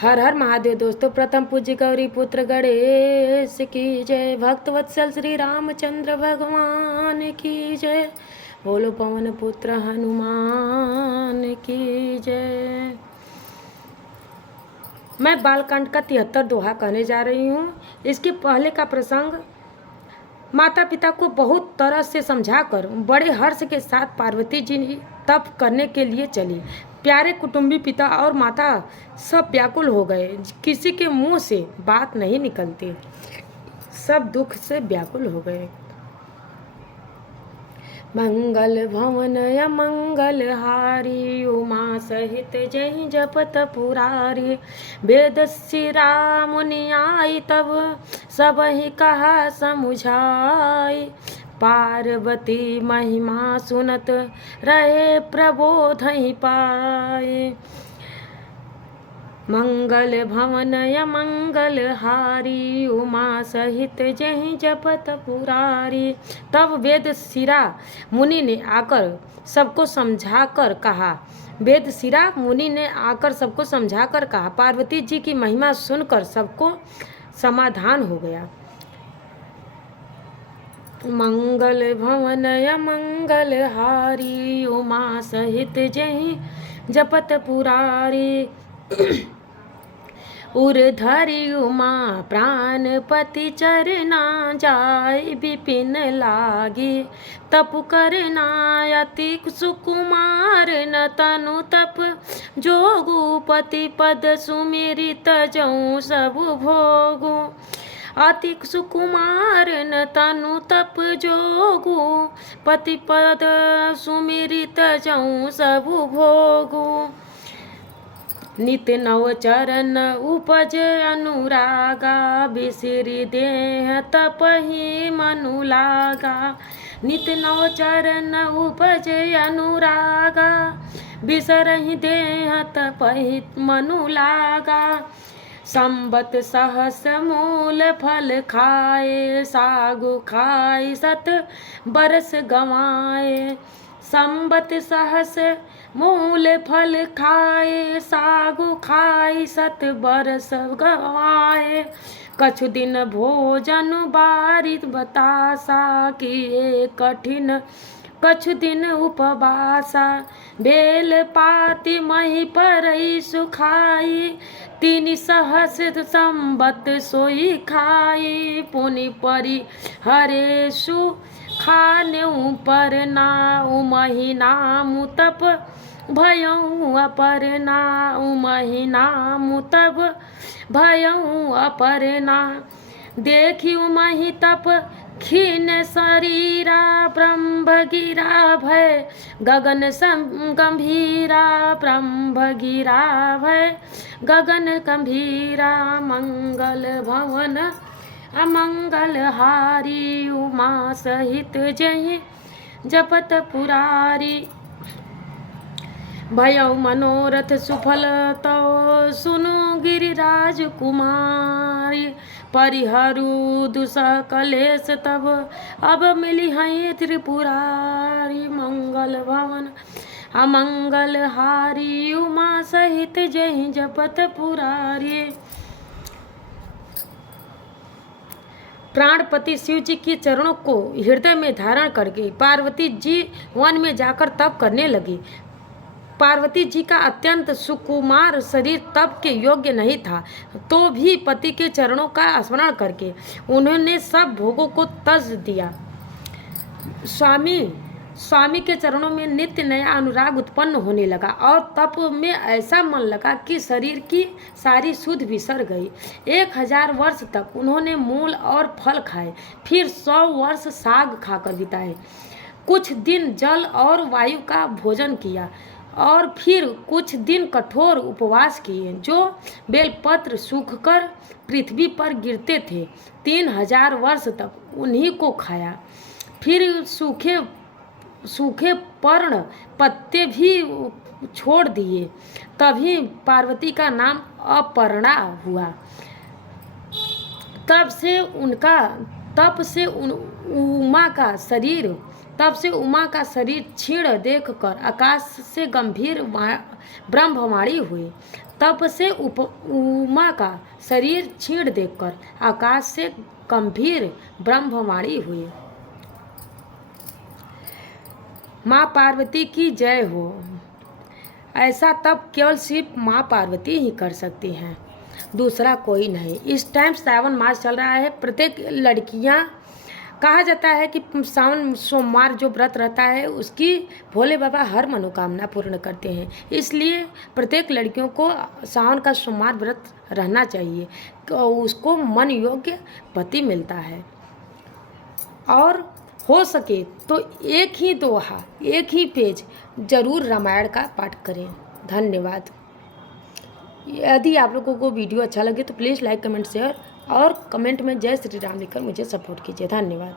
हर हर महादेव दोस्तों। प्रथम पूज्य गौरी पुत्र गणेश की जय। भक्त वत्सल श्री रामचंद्र भगवान की जय। बोलो पवन पुत्र हनुमान की जय। मैं बालकांड का 73 दोहा कहने जा रही हूँ। इसके पहले का प्रसंग माता पिता को बहुत तरह से समझाकर बड़े हर्ष के साथ पार्वती जी तप करने के लिए चली। प्यारे कुटुंबी पिता और माता सब व्याकुल हो गए। किसी के मुंह से बात नहीं निकलती, सब दुख से व्याकुल हो गए। मंगल भवन मंगल हारी, उमा सहित जय जपत पुरारी। वेद शिरा मुनि आई तब, सब ही कहा समुझाई। पार्वती महिमा सुनत रहे प्रबोध ही पाए। मंगल भवन मंगल हारी, उमा सहित जय जपत पुरारी। तब वेद शिरा मुनि ने आकर सबको समझाकर कहा। वेद शिरा मुनि ने आकर सबको समझाकर कहा। पार्वती जी की महिमा सुनकर सबको समाधान हो गया। मंगल भवन मंगल हारी, उमा सहित जय जपत पुरारी। उर्धरि उमा प्राणपति चरना, जाय विपिन लागी। तप करना अति सुकुमार, न तनु तप जोगुपति पद सुमिरित जऊँ सब भोगु। अति सुकुमार न तनु तप जोगु, पति पद सुमिरित जऊँ सब भोगु। नित नव चरण उपज अनुरागा, बिसरि देह तपहि मनु लागा। नित नव चरण उपज अनुरागा, बिसरहि देह तपहि मनु लागा। संबत सहस मूल फल खाए, सागु खाई सत बरस गवाए। संबत सहस मूल फल खाए, सागु खाई सत बरस गवाए। कछु दिन भोजन बारित बतासा, किए कठिन कछु दिन उपवासा। बेल पाति मही परई सुखाई, तीन सहस संबत सोई खाई। पुनि परि हरेशु खानेऊ पर नाउ, मही नामु तप भयऊ अपरना। मही नामु तप भयऊ अपरना। देखी मही तप खीन शरीरा, ब्रह्म गिरा भय गगन गंभीरा। ब्रह्म गिरा भय गगन गंभीरा। मंगल भवन अमंगल हारी, उमा सहित जय जपत पुरारी। भयऊ मनोरथ सुफल तो, सुनो गिरिराज कुमारी। परिहरु दुसह कलेश तब, अब मिली हैं त्रिपुरारी। मंगल भवन अमंगल हारी, उमा सहित जय जपत पुरारी। प्राणपति शिव जी के चरणों को हृदय में धारण करके पार्वती जी वन में जाकर तप करने लगी। पार्वती जी का अत्यंत सुकुमार शरीर तप के योग्य नहीं था, तो भी पति के चरणों का स्मरण करके उन्होंने सब भोगों को तज दिया। स्वामी के चरणों में नित्य नया अनुराग उत्पन्न होने लगा और तप में ऐसा मन लगा कि शरीर की सारी सुध बिसर गई। 1000 वर्ष तक उन्होंने मूल और फल खाए, फिर 100 वर्ष साग खाकर बिताए। कुछ दिन जल और वायु का भोजन किया और फिर कुछ दिन कठोर उपवास किए, जो बेलपत्र सूखकर पृथ्वी पर गिरते थे। 3000 वर्ष तक उन्हीं को खाया। फिर सूखे पर्ण पत्ते भी छोड़ दिए। तभी पार्वती का नाम अपर्णा हुआ। तब से उमा का शरीर क्षीण देखकर आकाश से गंभीर ब्रह्मवाणी हुई। तब से उमा का शरीर क्षीण देखकर आकाश से गंभीर ब्रह्मवाणी हुई, माँ पार्वती की जय हो। ऐसा तब केवल सिर्फ माँ पार्वती ही कर सकती हैं, दूसरा कोई नहीं। इस टाइम सावन मास चल रहा है। प्रत्येक लड़कियां, कहा जाता है कि सावन सोमवार जो व्रत रहता है उसकी भोले बाबा हर मनोकामना पूर्ण करते हैं। इसलिए प्रत्येक लड़कियों को सावन का सोमवार व्रत रहना चाहिए, उसको मन योग्य पति मिलता है। और हो सके तो एक ही दोहा, एक ही पेज जरूर रामायण का पाठ करें। धन्यवाद। यदि आप लोगों को वीडियो अच्छा लगे तो प्लीज़ लाइक, कमेंट, शेयर और कमेंट में जय श्री राम लिखकर मुझे सपोर्ट कीजिए। धन्यवाद।